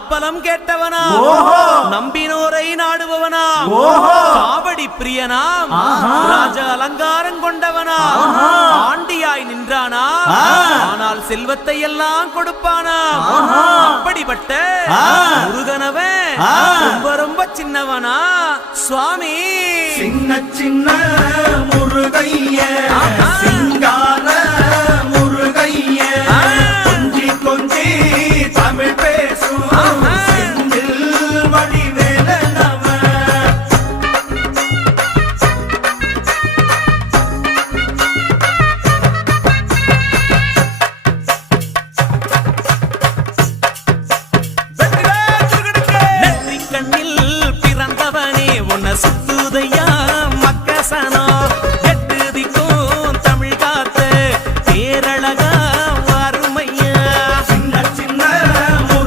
ஞானப்பலம் கேட்டவனா நம்பினோரை நாடுபவனா காவடி பிரியனாம் ராஜ அலங்காரம் கொண்டவனா ஆண்டியாய் நின்றானா ஆனால் செல்வத்தை எல்லாம் கொடுப்பானா அப்படிப்பட்ட முருகனவன் ரொம்ப ரொம்ப சின்னவனா சுவாமி சின்ன சின்ன முருகைய